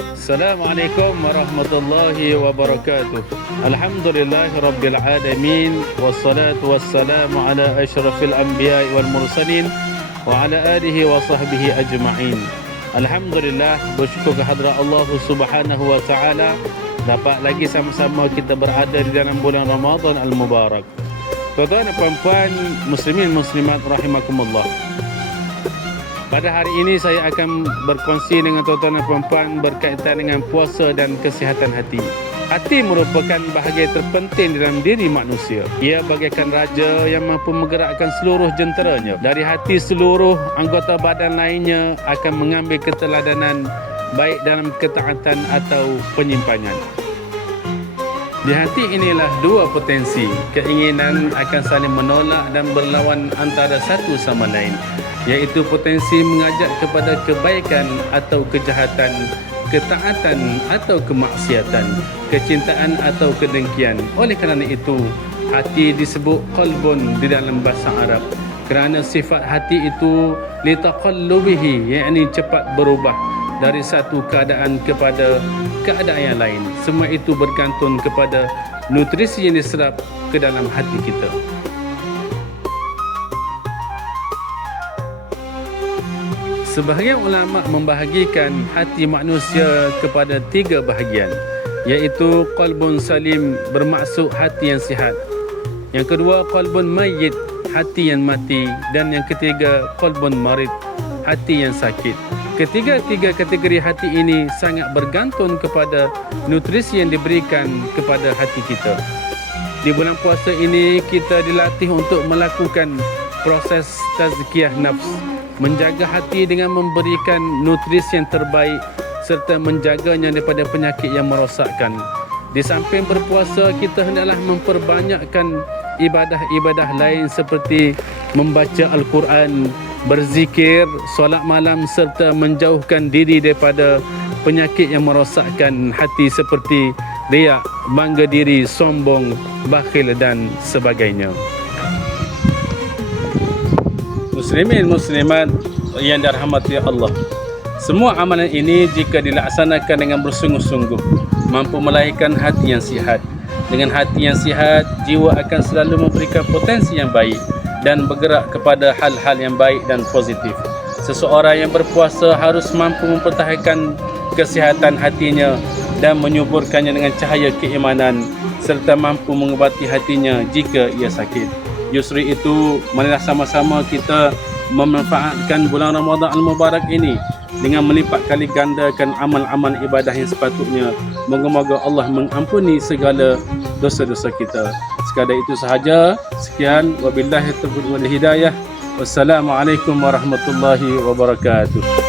Assalamualaikum warahmatullahi wabarakatuh. Alhamdulillahi rabbil alamin, wassalatu wassalamu ala asyrafil anbiya'i wal mursalin wa ala alihi wa sahbihi ajma'in. Alhamdulillah, bersyukur kehadrat Allah Subhanahu wa taala dapat lagi sama-sama kita berada di dalam bulan Ramadan al-Mubarak. Tuan-tuan dan puan-puan, muslimin muslimat rahimakumullah. Pada hari ini saya akan berkongsi dengan tuan-tuan dan puan-puan berkaitan dengan puasa dan kesihatan hati. Hati merupakan bahagian terpenting dalam diri manusia. Ia bagaikan raja yang mampu menggerakkan seluruh jenteranya. Dari hati seluruh anggota badan lainnya akan mengambil keteladanan baik dalam ketaatan atau penyimpangan. Di hati inilah dua potensi, keinginan akan saling menolak dan berlawan antara satu sama lain, iaitu potensi mengajak kepada kebaikan atau kejahatan, ketaatan atau kemaksiatan, kecintaan atau kedengkian. Oleh kerana itu, hati disebut qalbun di dalam bahasa Arab, kerana sifat hati itu litaqallubihi, yakni cepat berubah dari satu keadaan kepada keadaan yang lain. Semua itu bergantung kepada nutrisi yang diserap ke dalam hati kita. Sebahagian ulama membahagikan hati manusia kepada tiga bahagian, iaitu qalbun salim, bermaksud hati yang sihat. Yang kedua, qalbun mayyit, hati yang mati. Dan yang ketiga, qalbun marid, hati yang sakit. Ketiga-tiga kategori hati ini sangat bergantung kepada nutrisi yang diberikan kepada hati kita. Di bulan puasa ini kita dilatih untuk melakukan proses tazkiyah nafs, menjaga hati dengan memberikan nutrisi yang terbaik serta menjaganya daripada penyakit yang merosakkan. Di samping berpuasa, kita hendaklah memperbanyakkan ibadah-ibadah lain seperti membaca Al-Quran, berzikir, solat malam serta menjauhkan diri daripada penyakit yang merosakkan hati seperti riak, bangga diri, sombong, bakhil dan sebagainya. Muslimin muslimat yang dirahmati Allah, semua amalan ini jika dilaksanakan dengan bersungguh-sungguh mampu melahirkan hati yang sihat. Dengan hati yang sihat, jiwa akan selalu memberikan potensi yang baik dan bergerak kepada hal-hal yang baik dan positif. Seseorang yang berpuasa harus mampu mempertahankan kesihatan hatinya dan menyuburkannya dengan cahaya keimanan serta mampu mengobati hatinya jika ia sakit. Justru itu, marilah sama-sama kita memanfaatkan bulan Ramadan al-Mubarak ini dengan melipat kali gandakan amal-amal ibadah yang sepatutnya. Moga-moga Allah mengampuni segala dosa-dosa kita. Sekadar itu sahaja. Sekian, wabillahi taufiq wal hidayah. Wassalamualaikum warahmatullahi wabarakatuh.